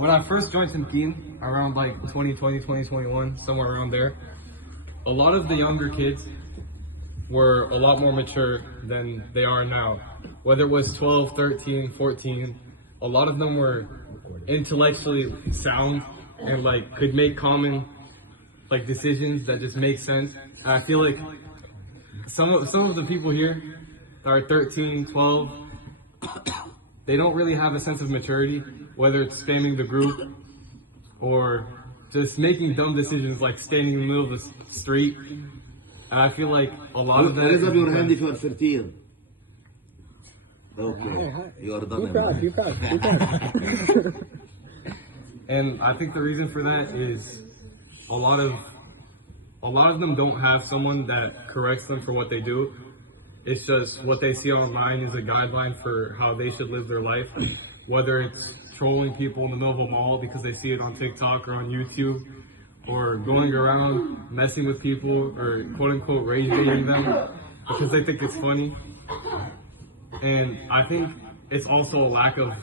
when I first joined Team around like 2020, 2021, somewhere around there, a lot of the younger kids were a lot more mature than they are now. Whether it was 12, 13, 14, a lot of them were intellectually sound and like could make common like decisions that just make sense. And I feel like some of the people here that are 13, 12, they don't really have a sense of maturity, whether it's spamming the group or just making dumb decisions like standing in the middle of the street. And I feel like a lot of that. Raise up your hand if you are 13. Okay, you are done. Keep that. And I think the reason for that is a lot of them don't have someone that corrects them for what they do. It's just what they see online is a guideline for how they should live their life. Whether it's trolling people in the middle of a mall because they see it on TikTok or on YouTube, or going around messing with people or quote unquote rage baiting them because they think it's funny. And I think it's also a lack of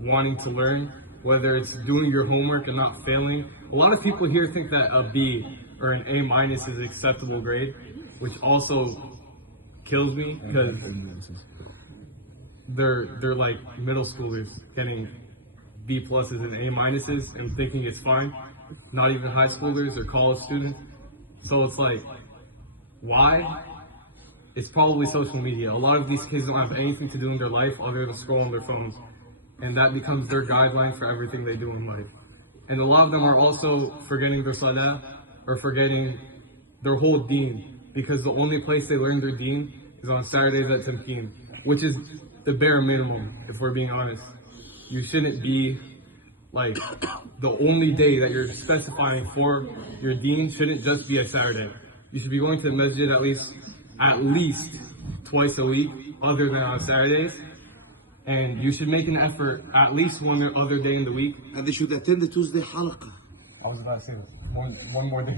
wanting to learn, whether it's doing your homework and not failing. A lot of people here think that a B or an A minus is an acceptable grade, which also kills me because they're like middle schoolers getting B pluses and A minuses and thinking it's fine. Not even high schoolers or college students. So it's like, why? It's probably social media. A lot of these kids don't have anything to do in their life other than scroll on their phones. And that becomes their guideline for everything they do in life. And a lot of them are also forgetting their salah or forgetting their whole deen, because the only place they learn their deen is on Saturdays at Tamkeen, which is the bare minimum, if we're being honest. You shouldn't be like, the only day that you're specifying for your deen shouldn't just be a Saturday. You should be going to the masjid at least twice a week, other than on Saturdays. And you should make an effort at least one other day in the week. And they should attend the Tuesday halqa. I was about to say this. One more day.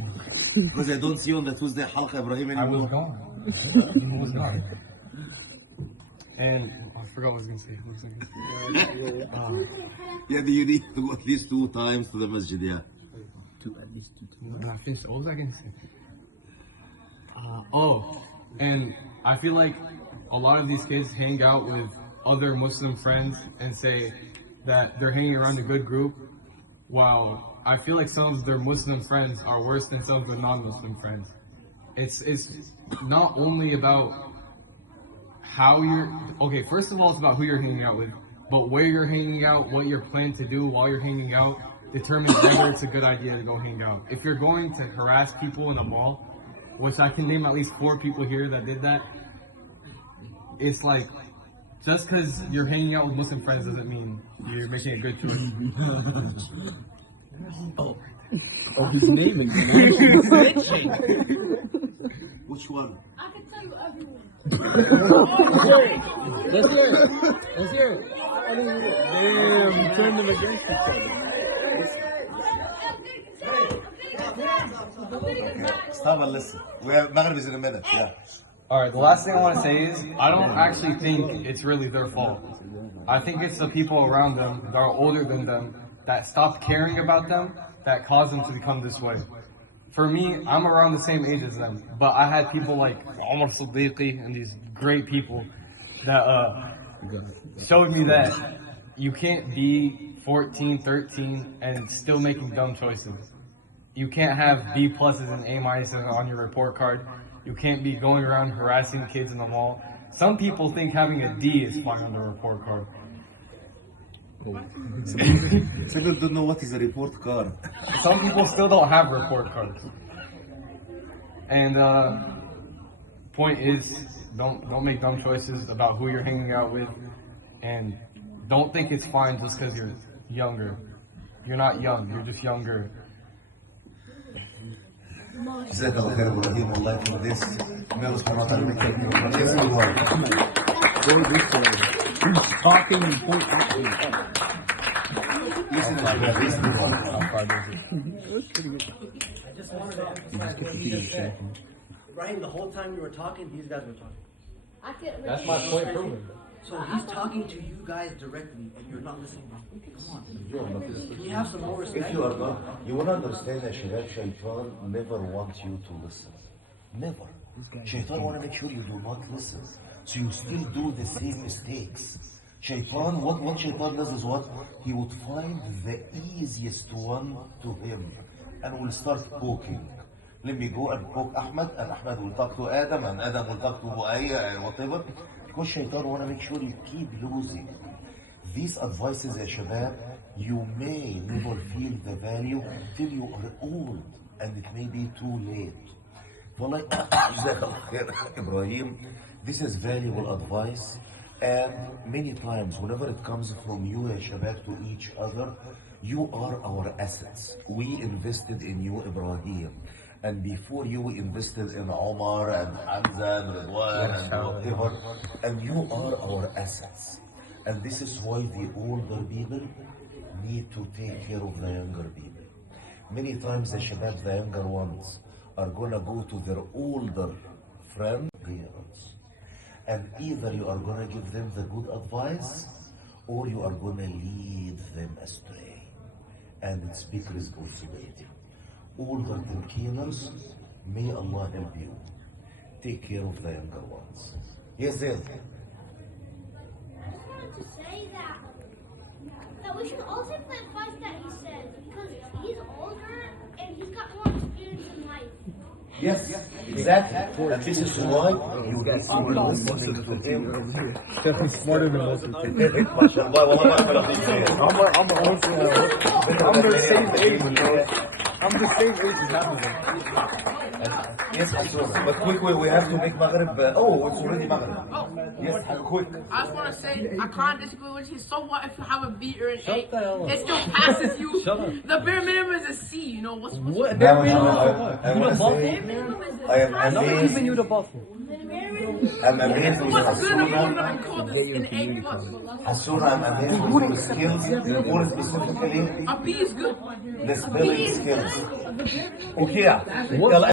Because I don't see you on the Tuesday halqa, Ibrahim, anymore. I was gone. I was gone. And I forgot what I was going to say. Yeah, you need to go at least 2 times to the masjid, yeah. At least 2 times. I finished. What was I going to say? And I feel like a lot of these kids hang out with other Muslim friends and say that they're hanging around a good group, while I feel like some of their Muslim friends are worse than some of their non-Muslim friends. It's not only about how first of all, it's about who you're hanging out with, but where you're hanging out, what you're planning to do while you're hanging out, determines whether it's a good idea to go hang out. If you're going to harass people in a mall, which I can name at least 4 people here that did that, it's like, just because you're hanging out with Muslim friends doesn't mean you're making a good choice. He's naming them. Which one? I can tell you everyone. Let's hear it. Let's hear it. Damn, you turned them against each other. Stop and listen. We have Maghrib is in a minute, yeah. Alright, the last thing I want to say is, I don't actually think it's really their fault. I think it's the people around them that are older than them that stopped caring about them that caused them to become this way. For me, I'm around the same age as them, but I had people like Omar Siddiqui and these great people that showed me that you can't be 14, 13 and still making dumb choices. You can't have B pluses and A minuses on your report card. You can't be going around harassing kids in the mall. Some people think having a D is fine on the report card. Some people don't know what is a report card. Some people still don't have report cards. And point is, don't make dumb choices about who you're hanging out with, and don't think it's fine just because you're younger. You're not young. You're just younger. جزاك الله خير ابراهيم والله for this. May Allah subhanahu wa ta'ala make it more. Yes, we will. Talking and point. Listen to me. Listen to me. I just wanted to ask Ibrahim, the whole time you were talking, these guys were talking. I can't That's my point proven. So he's talking to you guys directly, and you're not listening. Come on. Can you have some more respect? If you are not, you will understand that Shaitan never wants you to listen. Never. Shaitan want to make sure you do not listen. So you still do the same mistakes. Shaitan, what Shaitan does is what? He would find the easiest one to him and will start poking. Let me go and poke Ahmed, and Ahmed will talk to Adam, and Adam will talk to Mu'ayya, and whatever. Because Shaitan want to make sure you keep losing. These advices, ya shabab, you may never feel the value till you are old, and it may be too late. Wallahi, Ibrahim, this is valuable advice, and many times, whenever it comes from you, ya shabab, to each other, you are our assets. We invested in you, Ibrahim. And before you, we invested in Omar and Hamza and Ridwan and whatever. And you are our assets. And this is why the older people need to take care of the younger people. Many times the shabab, the younger ones, are gonna go to their older friend, parents. And either you are gonna give them the good advice, or you are gonna lead them astray. And it's big responsibility. Older teenagers, may Allah help you. Take care of the younger ones. Yes, yes. I just wanted to say that we should all take the advice that he said, because he's older and he's got more experience in life. Yes, exactly. And this is why you need to be listening to him. He's smarter than most of them. I'm the same age, bro. I'm the same age as half of them. Yes, Hassan. But quick, we have to make Maghrib. Oh, it's already Maghrib. Yes, quick. I just want to say, I can't disagree with you. So what if you have a B or an A? It still passes you. The bare minimum is a C, you know? What's What? Now, Bare minimum I for what? wanna You the boss? say, I am I'm not amazed. giving you the boss. I'm amazed with What's good enough for Hasuna. them to call this an A plus? Hasuna, I'm amazed with the skills. More specifically, A B is good. the spelling skills. Okay,